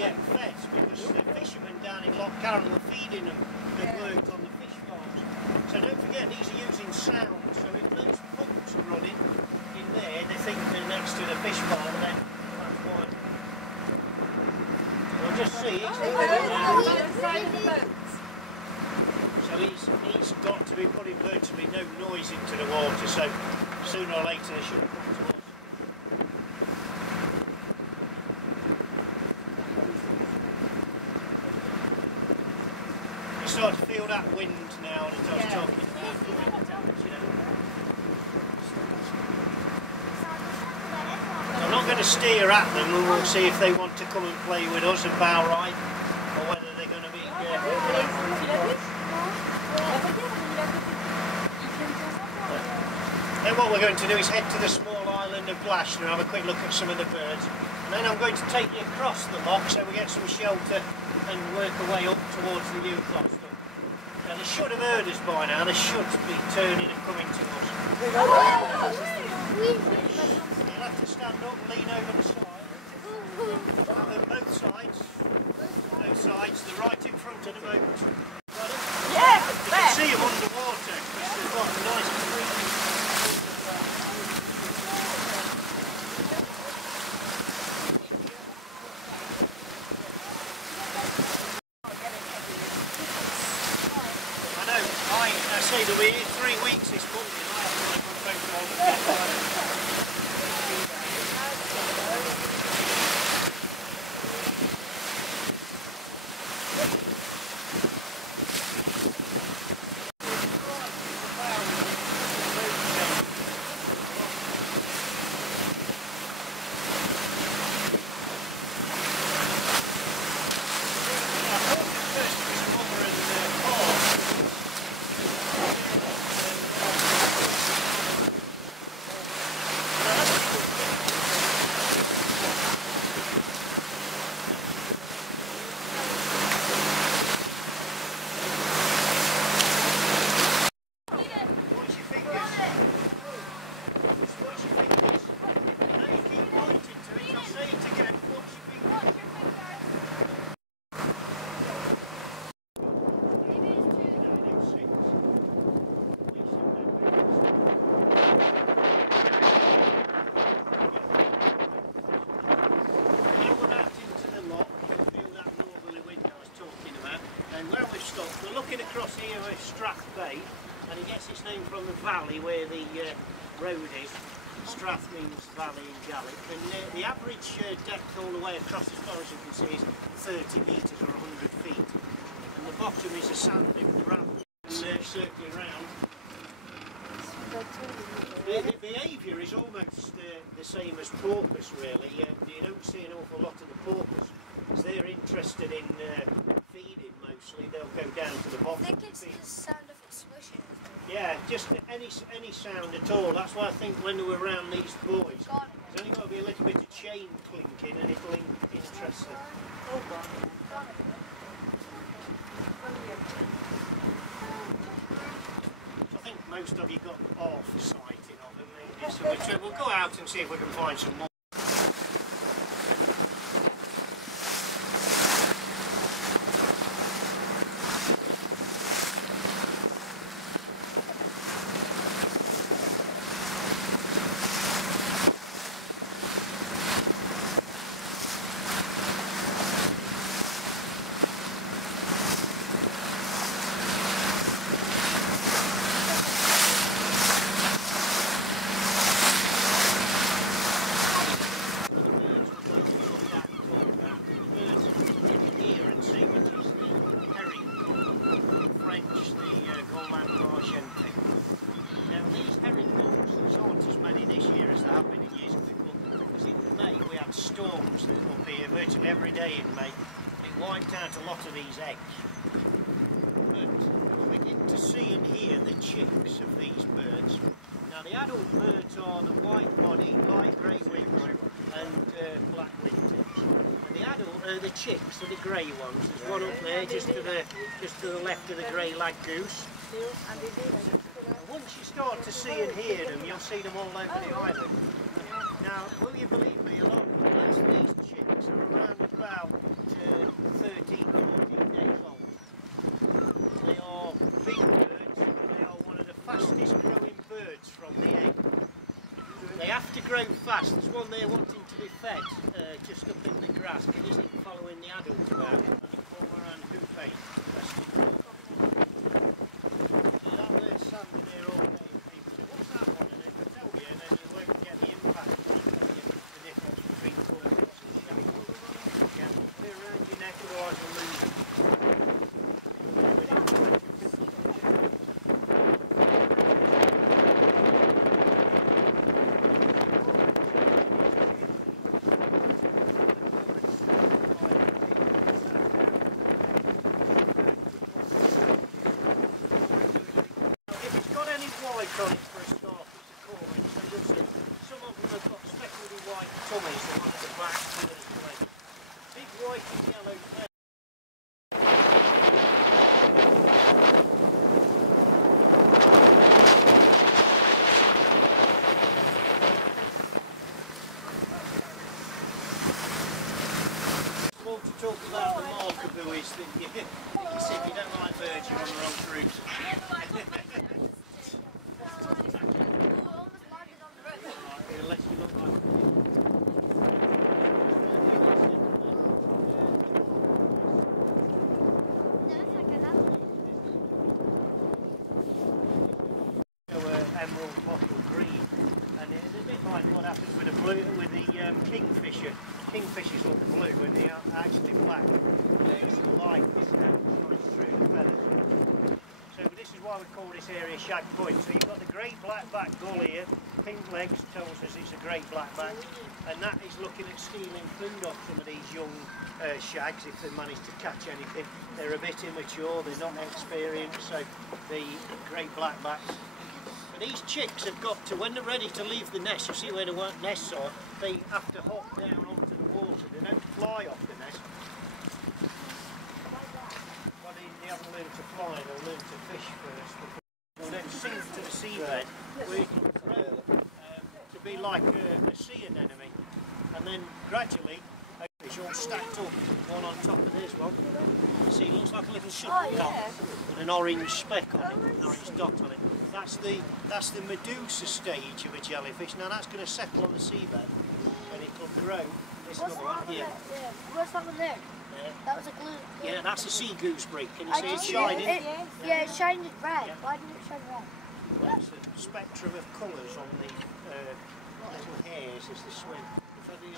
get fed because the fishermen down in Loch Carron were feeding them that worked on the fish farms. So don't forget, these are using sound, so if those pumps are running in there, they think they're next to the fish farm, and then that's why. We'll just see. So he's got to be putting virtually no noise into the water, so sooner or later they should come to us. You start to feel that wind now that I was talking about, you know. I'm not going to steer at them, and we'll see if they want to come and play with us and bow right, or whether they're going to be... Then what we're going to do is head to the small island of Glashner and have a quick look at some of the birds. And then I'm going to take you across the loch so we get some shelter and work our way up towards the Ecosse. Now they should have heard us by now, they should be turning and coming to us. You'll have to stand up and lean over the side. Both sides. Both sides, they're right in front of the boat. Yeah, you can see them underwater because they've got a nice breathing. I know, I say that we're here 3 weeks this month and I haven't really got boat on the We're looking across here at Strath Bay, and it gets its name from the valley where the road is. Strath means valley in Gairloch, and the average depth all the way across, as far as you can see, is 30 metres or 100 feet. And the bottom is a sandy gravel, and circling round. The behaviour is almost the same as porpoise, really. You don't see an awful lot of the porpoise, because they're interested in feeding mostly. They'll go down to the bottom. I think it's the sound of it swishing. Yeah, just any sound at all. That's why I think when we're around these buoys, there's only got to be a little bit of chain clinking and it'll interest them. Oh, God. I think most of you got off sighting of them, maybe. So we'll go out and see if we can find some more. Storms up here virtually every day in May. It wiped out a lot of these eggs. But we'll begin to see and hear the chicks of these birds. Now the adult birds are the white-bodied, light grey wings and black wingtips. And the chicks are the grey ones. There's one up there just to the left of the grey lag goose. And once you start to see and hear them, you'll see them all over the island. Now, will you believe me, a lot of most of these chicks are around about 13, 14 days old. They are big birds, they are one of the fastest growing birds from the egg. They have to grow fast. There's one there wanting to be fed just up in the grass. Can you see following the adult about? And he called around who paid. So that there's standing there all day and people say, what's that one? And they can tell you and then you won't get the impact on the difference between colours and shade. You can put it around your neck otherwise you'll lose it. White on it for a start, it's a calling, so you'll see some of them have got speckledy white tummies, the one at the back, two at the leg. Big white and yellow feathers. Well, to talk about the markaboo is that you see if you don't like birds, you're on the wrong cruise. Unless you look like emerald bottle green, and it's a bit like what happens with the kingfisher. Kingfishers look blue and they are actually black. There's the light shines through the feathers. So this is why we call this area Shag Point. So you've got the great blackback gull here, pink legs tells us it's a great blackback, and that is looking at stealing food off some of these young shags if they manage to catch anything. They're a bit immature, they're not experienced, so the great blackbacks. But these chicks have got to, when they're ready to leave the nest, you see where the nests are, they have to hop down onto the water, they don't fly off the nest. Well, they haven't learned to fly, they'll learn to fish first. They'll then sink to the seabed where it will grow to be like a sea anemone. And then gradually, it's all stacked up, one on top of this one. You see, it looks like a little shuttlecock with an orange speck on it, an orange dot on it. That's the Medusa stage of a jellyfish. Now that's going to settle on the seabed and it will grow. This What's one here. What's that one there? That was a glue. Yeah, that's a sea gooseberry. Can you see it shining? Yeah, it shined red. Yeah. Why didn't it shine red? Well, it's a spectrum of colours on the little hairs as they swim.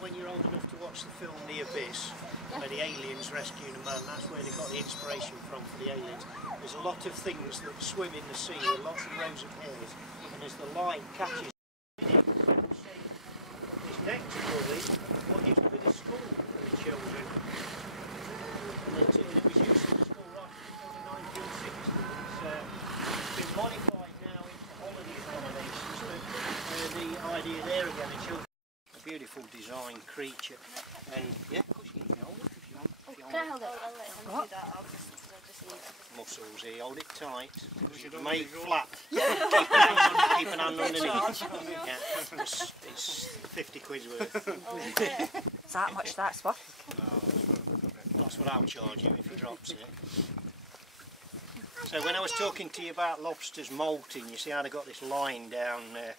When you're old enough to watch the film The Abyss, where the aliens rescuing a man, that's where they got the inspiration from for the aliens. There's a lot of things that swim in the sea with lots of rows of hairs, and as the light catches it, this next gully, what used to be the school for the children, and it was used as a school right until the 1960s. It's been modified now into holiday accommodations, but the idea there again, the children. Beautiful design creature, and yeah, of course you can hold it if you want. Can I hold it? What? Muscles here, hold it tight. Make flat. Keep an hand underneath. Yeah, it's 50 quid's worth. Is that much that's worth? That's what I'll charge you if it drops here. So when I was talking to you about lobsters molting, you see how they got this line down the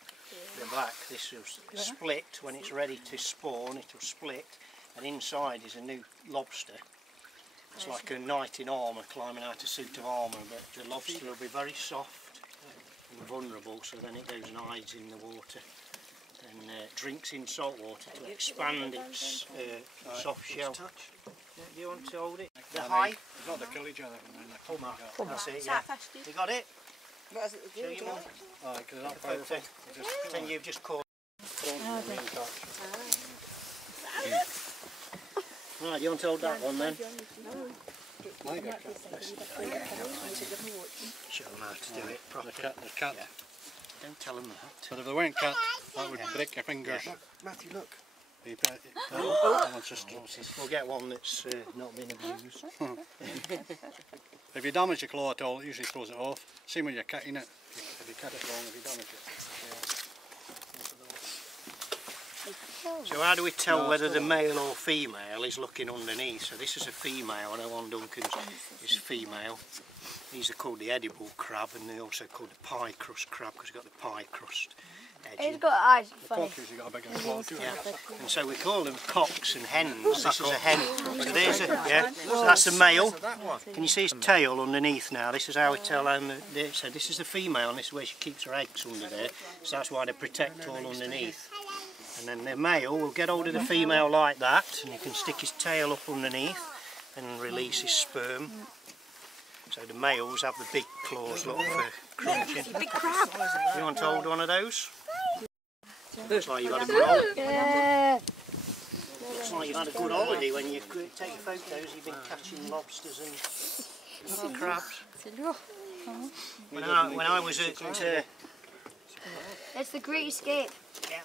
back. This will split when it's ready to spawn. It'll split, and inside is a new lobster. It's like a knight in armour climbing out a suit of armour, but the lobster will be very soft and vulnerable, so then it goes and hides in the water and drinks in salt water to expand its soft shell. Do you want to hold it? The height? It's not the killage, Hold that. That's it, yeah. You got it? Show you more. Alright, because it's not powerful. Then you've just caught. Right, you want to hold that one then? Show them how to do it properly. The cat. Yeah. Don't tell them that. But if they weren't cat, that would break your fingers. Yeah. Matthew, look. We'll get one that's not been abused. If you damage your claw at all, it usually throws it off. Same when you're cutting it. If you cut it wrong, if you damage it. So how do we tell whether the male or female is looking underneath? So this is a female, and on Duncan's is female. These are called the edible crab, and they're also called the pie crust crab because it's got the pie crust He's edging. got eyes. Funny. Pork usually got a bigger claw too. Yeah. And so we call them cocks and hens. This is a hen. So there's a, yeah, so that's a male. Can you see his tail underneath now? This is how we tell them. So this is the female, and this is where she keeps her eggs under there. So that's why they protect all underneath. And then the male will get hold of the female like that, and you can stick his tail up underneath and release his sperm. So the males have the big claws, look, for crunching. Big crab. You want to hold one of those? Looks like you've had a good holiday. Yeah. Looks like you've had a good holiday when you take your photos. You've been catching lobsters and crabs. When I was at It's the Great Escape. yeah.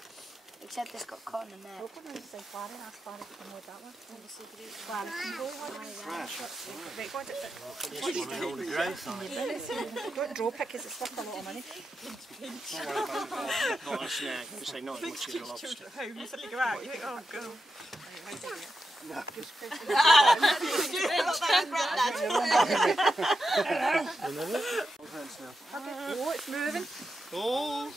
Except it's got cotton in there. This one hold the growth on it. Don't draw pickers, it's worth a lot of money. Not a snag, I say not as much as a lobster. You suddenly go out, you think, oh, go. Oh, it's moving. Oh!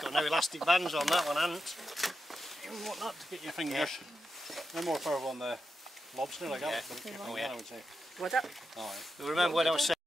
Got no elastic bands on that one, Ant. You want that to get your fingers. No more powerful on the lobster, like that. Oh, yeah. I would say. What's up? Oh, Remember when I was saying